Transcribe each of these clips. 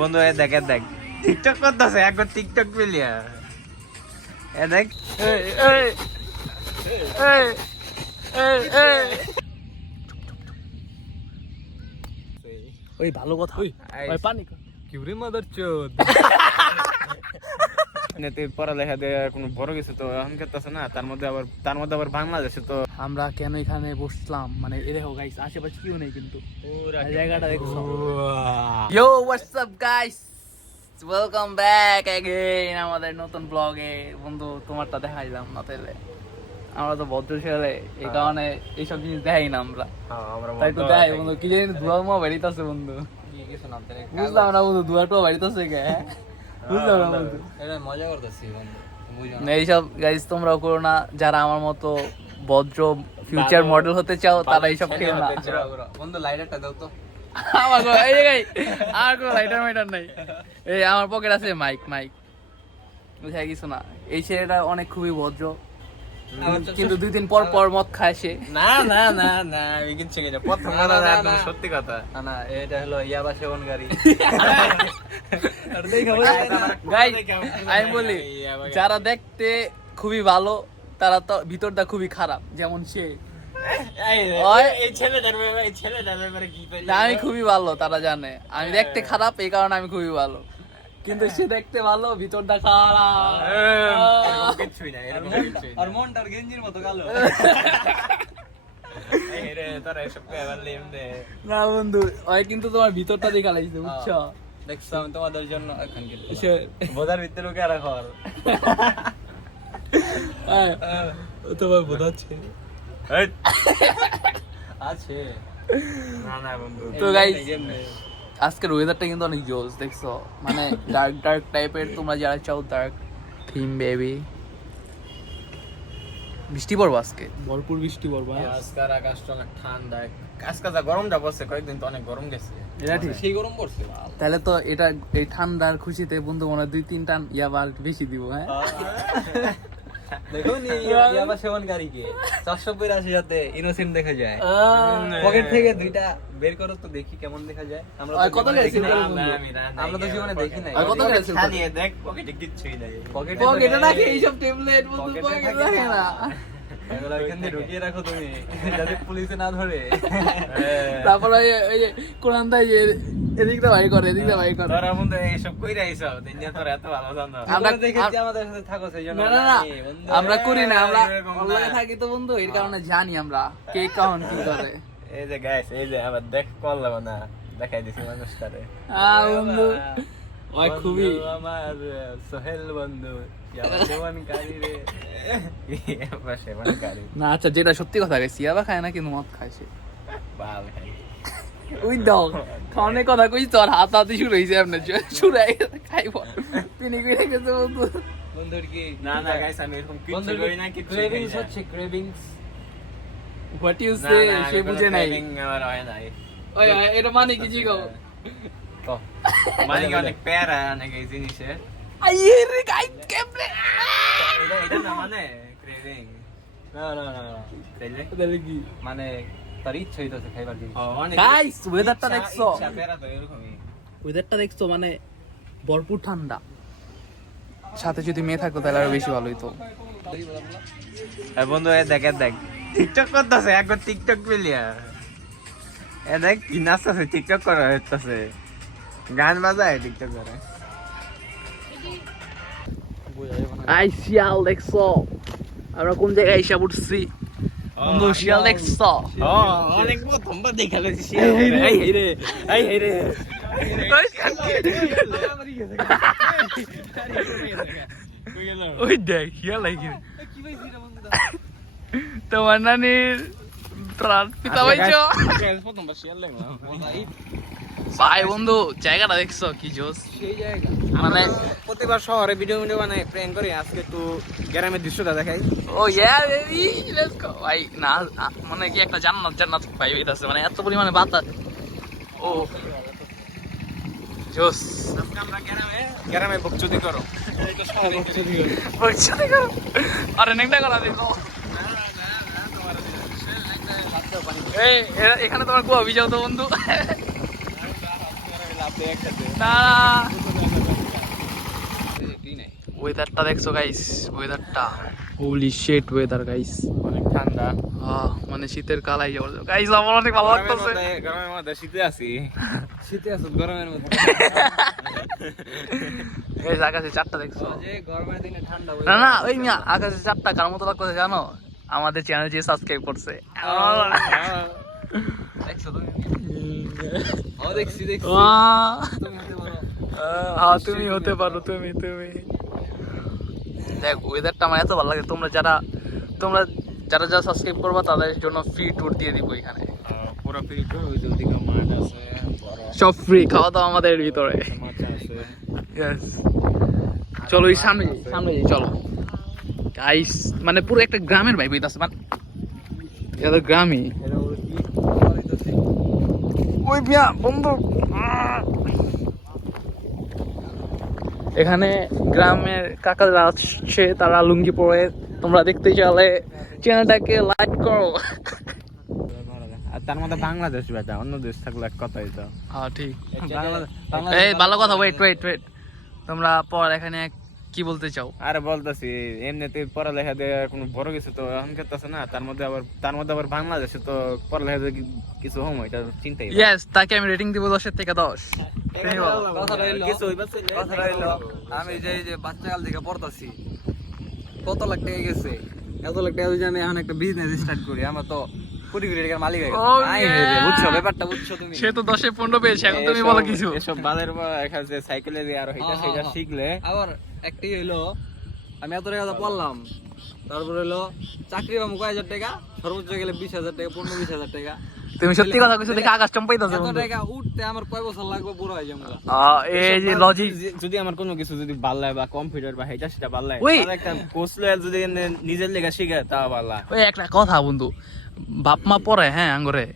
বন্ধু দেখ দেখ টিকটক করতেছে একবার টিকটক পেলিয়া দেখ ওই ভালো কথা ওই পানি কিউরে মাদার চোদ তুই পড়ালেখা দিয়ে কোনো বড় কিছু তো এখন করতেছে না, তার মধ্যে আবার বাংলাদেশে তো আমরা কেন এখানে বসলাম মানে এই দেখো গাইস আশেপাশে কেউ নেই কিন্তু জায়গাটা দেখছো। Yo what's up guys, welcome back again আমাদের নতুন ব্লগে। বন্ধু তোমারটা দেখাইলাম না, তাহলে আমরা তো ভদ্র ছেলে এই কারণে এইসব জিনিস দেখাই না আমরা। তাই তো দেখাই বন্ধু, কি জানি ধোয়া বেরিতেছে বন্ধু, বুঝলাম না বন্ধু ধোয়াটা বেরিতেছে কে, বুঝলাম না বন্ধু, এটা মজা করতেছি বন্ধু। এইসব গাইস তোমরাও করো না, যারা আমার মতো ভদ্র ফিউচার মডেল হতে চাও তারা এইসব খেও না বন্ধু। লাইটারটা দাও তো আমার কোনো লাইটার মাইটার নাই। এই আমার পকেট আছে মাইক বুঝাই কিছু না। এই ছেলেটা অনেক খুবই ভদ্র, কিন্তু 2 দিন পর পর মদ খায় সে। না না না না আমি কিচ্ছু কিনা প্রথম কথা না, একদম সত্যি কথা না। এটা হলো ইয়াবা সেবনকারী। গাইস আমি বলি যারা দেখতে খুবই ভালো তারা তো ভিতরটা খুবই খারাপ, যেমন সে। আমি খুবই ভালো তারা জানে, আমি দেখতে খারাপ এই কারণে আমি খুবই ভালো, কিন্তু সে দেখতে ভালো ভিতরটা খারাপ। আর মনটার গেঞ্জির মতো কালো। না বন্ধু ওই কিন্তু তোমার ভিতরটা দেখা লাগছে বুঝছো। দেখছো আমি তোমাদের জন্য বোধার ভিতরে কে রাখো তোমার বোধ আছে আছে না না বন্ধু। তো গাইস আজকের ওয়েদারটা কিন্তু অনেক জোস দেখছো, মানে ডার্ক টাইপের। তোমরা যারা চাও ডার্ক থিম বেবি, বৃষ্টি পড়বো আজকে, ভরপুর বৃষ্টি পড়বো। আজকের আকাশটা অনেক ঠান্ডা, আজকাল গরমটা পড়ছে, কয়েকদিন তো অনেক গরম গেছে। এটা ঠিক, সেই গরম পড়ছে। তাহলে তো এটা এই ঠান্ডার খুশিতে বন্ধু মনে 2-3 টান ইয়াবার বেশি দিব। হ্যাঁ দেখো নি ইয়াবা সেবনকারী কে 485 যাতে ইনোসেন্ট দেখা যায়। পকেট থেকে 2টা বের করো তো দেখি কেমন দেখা যায়। আমরা কত গেছে আমরা তো জীবনে দেখি নাই। কত গেছে খানিয়ে দেখ পকেটে কিচ্ছুই নাই। পকেটে রাখে এইসব ট্যাবলেট বন্ধু, পকেটে রাখে না। এগুলো এখানে ঢুকিয়ে রাখো তুমি যাতে পুলিশে না ধরে। তারপর ওই যে কোরআন ভাই এদিকটা ভাই করে তোরা বন্ধু এইসব কইরা আইছাও দিন তোরা এত ভালো জানো। আমরা দেখেছি আমাদের সাথে থাকো সেইজন্য। না আমরা করি না, আমরা অনলাইনে থাকি তো বন্ধু, এর কারণে জানি আমরা কে কখন কি করে। এই যে গাইস এই যে আবার দেখ কল লাগো না দেখাই দিছি মানুষটারে। বন্ধু ওই খুবই আমার সোহেল বন্ধু ইয়াবা সেবনকারী রে। ইয়াবা সেবনকারী না। আচ্ছা যেটা সত্যি কথা গাইছি, ইয়াবা খায় না কিন্তু মদ খায় সে। বাল খাই ওই দাও খাওয়ানোর কথা কইছি তো, আর হাতাহাতি শুরু হয়েছে আপনার শুরু হয়ে গেছে। খাইব তিনি কইরা গেছে বন্ধু। বন্ধুর কি না না গাইস আমি এরকম কিছু করি না, কিছু ক্রেভিংস হচ্ছে ক্রেভিংস। হোয়াট ইউ সে সে বুঝে নাই। আমার হয় নাই ওই এটা মানে কি জিগো তো মানে কি অনেক প্যারা অনেক এই জিনিসে। আইয়ে রে গাইস কেমনে এটা না মানে ক্রেভিং না না না তাহলে কি মানে তার ইচ্ছা হইতাছে খাইবার জিনিস। গাইস ওয়েদারটা দেখছো, প্যারা তো এরকমই। ওয়েদারটা দেখছো মানে ভরপুর ঠান্ডা, সাথে যদি মেয়ে থাকতো তাহলে আরো বেশি ভালো হইতো। বন্ধু দেখ টিকটক করতেছে একবার টিকটক পেলিয়া দেখ কি নাচতেছে, টিকটক করা হইতেছে, গান বাজায় টিকটক করে। আই শিয়াল দেখছো আমরা কোন জায়গায় এসে পড়ছি বন্ধু, শিয়াল দেখছো? অনেক প্রথমবার দেখা গেছে শিয়াল। এই রে ওই দেখ শিয়াল লাগে তোমার নানির প্রাণ পিতা পাইছো। প্রথমবার শিয়াল দেখলাম ভাই বন্ধু জায়গাটা দেখছো কি জোস। সেই জায়গা মানে প্রতিবার শহরে ভিডিও বানাই প্র্যাঙ্ক করি, আজকে একটু গ্রামের দৃশ্যটা দেখাই। ও ইয়া বেবি লেটস গো ভাই। না মানে কি একটা জান্নাত ভাই হইতাছে, মানে এত পরিমাণে বাতাস। ও জোস। আজকে আমরা গ্রামে বকচুদি করো। বকচুদি করো আরে নেকটা করা দেখো। এই এখানে তোমার কুয়া ভিজাও তো বন্ধু। না ওয়েদারটা দেখছো গাইস, ওয়েদারটা হোলি শিট ওয়েদার গাইস, অনেক ঠান্ডা। মানে শীতের কালাই যাবো গাইস, আমার অনেক ভালো লাগতেছে। গরমের মধ্যে শীতে আছি, শীতে আছো গরমের মধ্যে এই আকাশে চারটা দেখছো? যে গরমের দিনে ঠান্ডা না না ওই মিয়া আকাশে চারটা কার মতো লাগতেছে জানো? আমাদের চ্যানেল যে সাবস্ক্রাইব করছে। দেখছো তুমি? ও দেখছি দেখছি হ্যাঁ তুমি হতে পারো, তুমি দেখ ওয়েদারটা আমার এত ভালো লাগে। তোমরা যারা সাবস্ক্রাইব করবা তাদের জন্য ফ্রি ট্যুর দিয়ে দিব এখানে, পুরো ফ্রি ট্যুর। ওই যে ওদিকে মাঠ আছে, সব ফ্রি, খাওয়া দাওয়া আমাদের ভিতরে। মাছ আছে। Yes. চলো এই সামনে যাই চলো গাইস, মানে পুরো একটা গ্রামের ভাই বইতাছে, মানে এটা গ্রামই। ওই মিয়া বন্ধু, এখানে গ্রামের কাকারা আসছে, তারা লুঙ্গি পরে। তোমরা দেখতে চাইলে চ্যানেলটাকে লাইক করো। আর তার মধ্যে বাংলাদেশ বেটা, অন্য দেশ থাকলে এক কথাই তো। হ্যাঁ ঠিক, এই ভালো কথা। ওয়েট তোমরা পর এখানে কি বলতে চাও? আরে বলতেছি এমনিতে পড়ালেখা দিয়ে কোনো বড় কিছু তো এখন করতেছে না, তার মধ্যে আবার বাংলাদেশে তো পড়ালেখা দিয়ে কিছু হোম, এটা চিন্তাই। ইয়েস, তাকে আমি রেটিং দিব 10 থেকে 10। আমি যে বাচ্চাকাল থেকে পড়তাছি, কত লাখ টাকা গেছে, এত লাখ টাকা যদি আমি এখন একটা বিজনেস স্টার্ট করি, আমরা তো কোটি কোটি টাকার মালিক হয়ে গেছি। বুঝছো ব্যাপারটা? বুঝছো তুমি? সে তো 10 এ 15 পেয়েছে, এখন তুমি বলো কিছু। এসব বালের এখানে সাইকেলে দিয়ে আর এটা শিখলে আবার একটাই হইলো, আমি এত টাকা পড়লাম, তারপর হইলো চাকরি পাবো কয় হাজার টাকা, সর্বোচ্চ গেলে 20,000 টাকা, 15-20,000 টাকা। তুমি সত্যি কথা কইছো, দেখে আকাশ চমকাইতাছে এত বন্ধু। টাকা উঠতে আমার কয় বছর লাগবে, বুড়ো হয়ে যাবো। এই যে লজিক, যদি আমার কোনো কিছু যদি ভাল লাগে বা কম্পিউটার বা এটা সেটা ভাল লাগে, ওই তাহলে একটা কোর্স লয়ে যদি নিজের লেগে শিখে তা ভাল লাগে। ওই একটা কথা বন্ধু, বাপ মা পড়ে, হ্যাঁ আঙ্গরে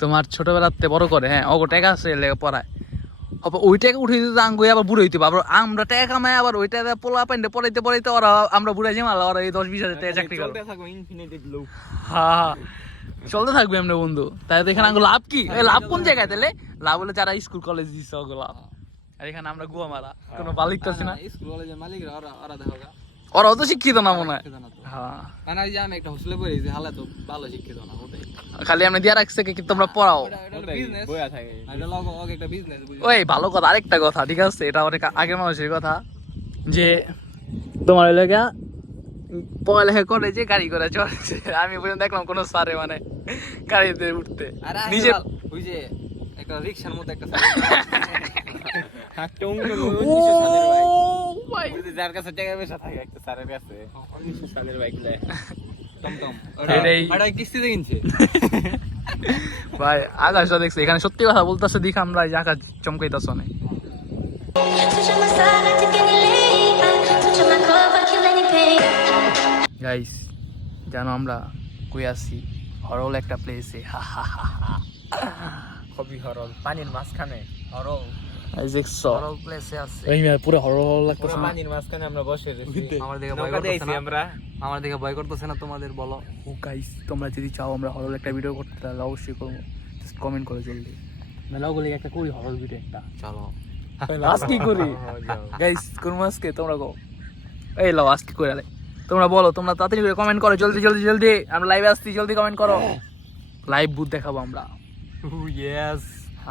তোমার ছোটবেলাতে বড় করে, হ্যাঁ অগো টাকা আছে লেগে পড়ায়, ওই টাকা উঠে দিতে আঙ্গুই আবার বুড়ো হইতে, আবার আমরা টাকা কামাই আবার ওইটা পোলা পাইন্ডে পড়াইতে ওরা আমরা বুড়াই যাই, মালা ওরা এই 10-20 হাজার টাকা চাকরি করে। হ্যাঁ চলতে থাকবে এমনি বন্ধু। তাই তো এখানে আঙ্গুল লাভ কি? লাভ কোন জায়গায় তাহলে? লাভ হলে যারা স্কুল কলেজ দিচ্ছে ওগুলো, আর এখানে আমরা গুয়া মারা কোনো বালিক তো না। স্কুল কলেজের মালিকরা ওরা দেখো ওরাও তো শিক্ষিত না মনে হয়। হ্যাঁ মানে ওই যে আমি একটা হোস্টেলে পড়েছি, হালে তো ভালো শিক্ষিত না, ওটাই খালি আমরা দিয়া রাখছে কি তোমরা পড়াও। বিজনেস বইয়া থাকে। এটা লগো একটা বিজনেস। ওই ভালো কথা, আরেকটা কথা, ঠিক আছে এটা অনেক আগের মানুষের কথা, যে তোমার এলাকা পড়ালেখা করে যে গাড়ি করে চলছে, আমি পর্যন্ত দেখলাম কোন স্যারে মানে গাড়িতে উঠতে নিজে ওই যে একটা রিকশার মতো একটা যার কাছে টাকা পয়সা থাকে একটা স্যারের কাছে 1900 সালের বাইক লে টমটম, এটাই ওটা কিস্তিতে কিনছে ভাই। আকাশটা দেখছে, এখানে সত্যি কথা বলতেছে, দেখে আমরা এই আকাশ চমকাইতেছ অনেক। গাইস জানো আমরা কই আছি? হরল একটা প্লেসে। খুবই হরল, পানির মাঝখানে হরল। সরল প্লেসে আছে। পুরো হরল লাগতেছে না? পানির মাঝখানে আমরা বসে রয়েছি। আমার দিকে ভয় নৌকা করতেছে দিয়েছি না? আমরা। আমার দিকে ভয় করতেছে না তোমাদের? বলো। ও গাইস তোমরা যদি চাও আমরা হরল একটা ভিডিও করতে, তাহলে অবশ্যই করবো, জাস্ট কমেন্ট করে জলদি। মেলাগুলি একটা করি হরল ভিডিও একটা, চলো লাস্ট কি করি গাইস? কোন মাসকে তোমরা কো, এই লাও আজকে করে আলে তোমরা বলো, তোমরা তাড়াতাড়ি করে কমেন্ট করো, জলদি জলদি জলদি, আমরা লাইভে আসছি, জলদি কমেন্ট করো। লাইভ বুথ দেখাবো আমরা। ইয়েস।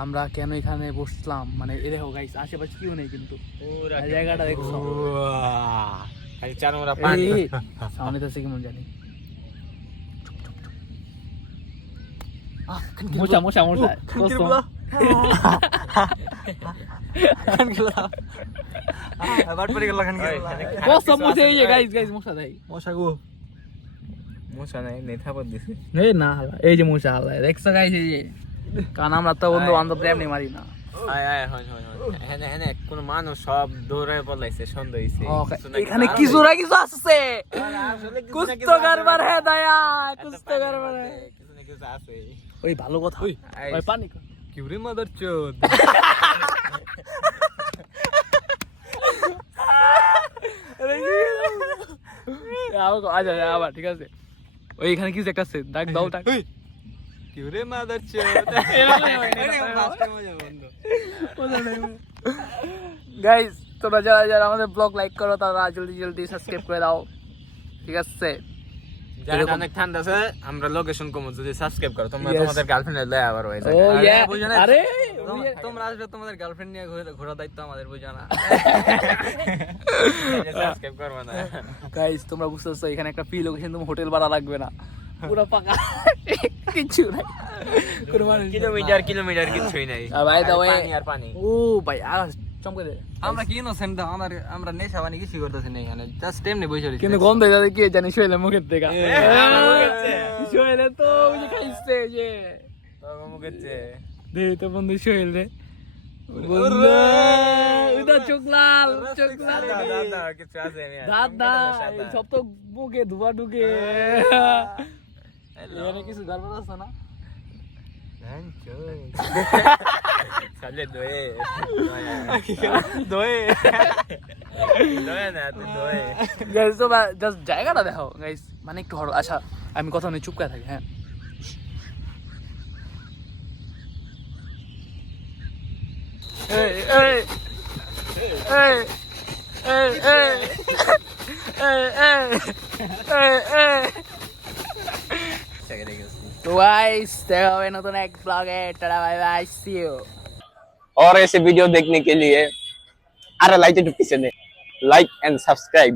আমরা কেন এখানে বসলাম, মানে এই দেখো গাইস আশেপাশে কেউ নেই, কিন্তু জায়গাটা দেখছো, খালি চারমোরা পানি। সামনে আছে কেমন জানি, মোচা মোচা মোচা বাটপারি গেল খান গেল। কসম মোচা, এই যে গাইস গাইস মোচা দেই, মশা গো। মোছা নাই, নেথা পদ দিছে। এই না হালা, এই যে মোচা হালা দেখছো গাইস, এই যে কারণ আমরা তো বন্ধু বান্ধব এমনি মারি না। আয় আয় হয় হয় হয়, এনে এনে কোন মানুষ সব দৌড়ে পলাইছে, সন্দেহ হইছে। এখানে কিছু না কিছু আসছে, কুছ তো গড়বড় হে দয়া, কুছ তো গড়বড় হে। কিছু না কিছু আছে। ওই ভালো কথা, ওই পানি কি রে মাদার চোদ। আচ্ছা আবার ঠিক আছে, ওই এখানে কিছু একটা আছে, ডাক দাও ডাক। কি রে মাদার চোদ। ফার্স্ট টাইম বন্ধু। গাইস তোমরা যারা যারা আমাদের ব্লগ লাইক করো তারা জলদি জলদি সাবস্ক্রাইব করে দাও, ঠিক আছে? যারা অনেক ঠান্ডা আছে আমরা লোকেশন কমো, যদি সাবস্ক্রাইব করো তোমরা Yes. তোমাদের গার্লফ্রেন্ড লয়ে আবার হয়ে ও যায়। ইয়া, বুঝো না? আরে তোমরা আসবে তোমাদের গার্লফ্রেন্ড নিয়ে ঘোরা দায়িত্ব আমাদের, বুঝো না? সাবস্ক্রাইব করবে না। গাইস তোমরা বুঝতেছো এখানে একটা ফ্রি লোকেশন, তুমি হোটেল ভাড়া লাগবে না, পুরো ফাঁকা, কিছু নাই, কোনো মানুষ নেই। কিলোমিটার কিছুই নাই। আর ভাই দাও পানি আর পানি। ও ভাই আকাশ চমকে দে, আমরা কি ইনোসেন্ট, আমরা নেশা বানি কিছু করতেছি না এখানে, জাস্ট এমনি বসে রয়েছি। কিন্তু গন্ধ যাতে কি জানি শৈলে মুখের থেকে আমার মুখের চেয়ে। শৈলে তো ওই যে খাইছে যে তোর মুখের চেয়ে। দে তো বন্ধু শৈল রে বন্ধু, ওইটা চোখ লাল, চোখ লাল, দাদা কিছু আছে আমি আর। দাদা সব তো মুখে ধোয়া ঢুকে, এখানে কিছু গড়বড় আছে না? সালে দোয়ে দোয়ে দোয়ে না তুই দোয়ে। গাইস তো জাস্ট জায়গাটা দেখো গাইস, মানে একটু হড়। আচ্ছা আমি কথা নিয়ে চুপ করে থাকি, হ্যাঁ। এই এই এই এই এই এই এই তো গাইস দেখা হবে নতুন এক ব্লগে, tata bye bye, see you. और ऐसे वीडियो देखने के लिए अरे लाइक पीछे लाइक एंड सब्सक्राइब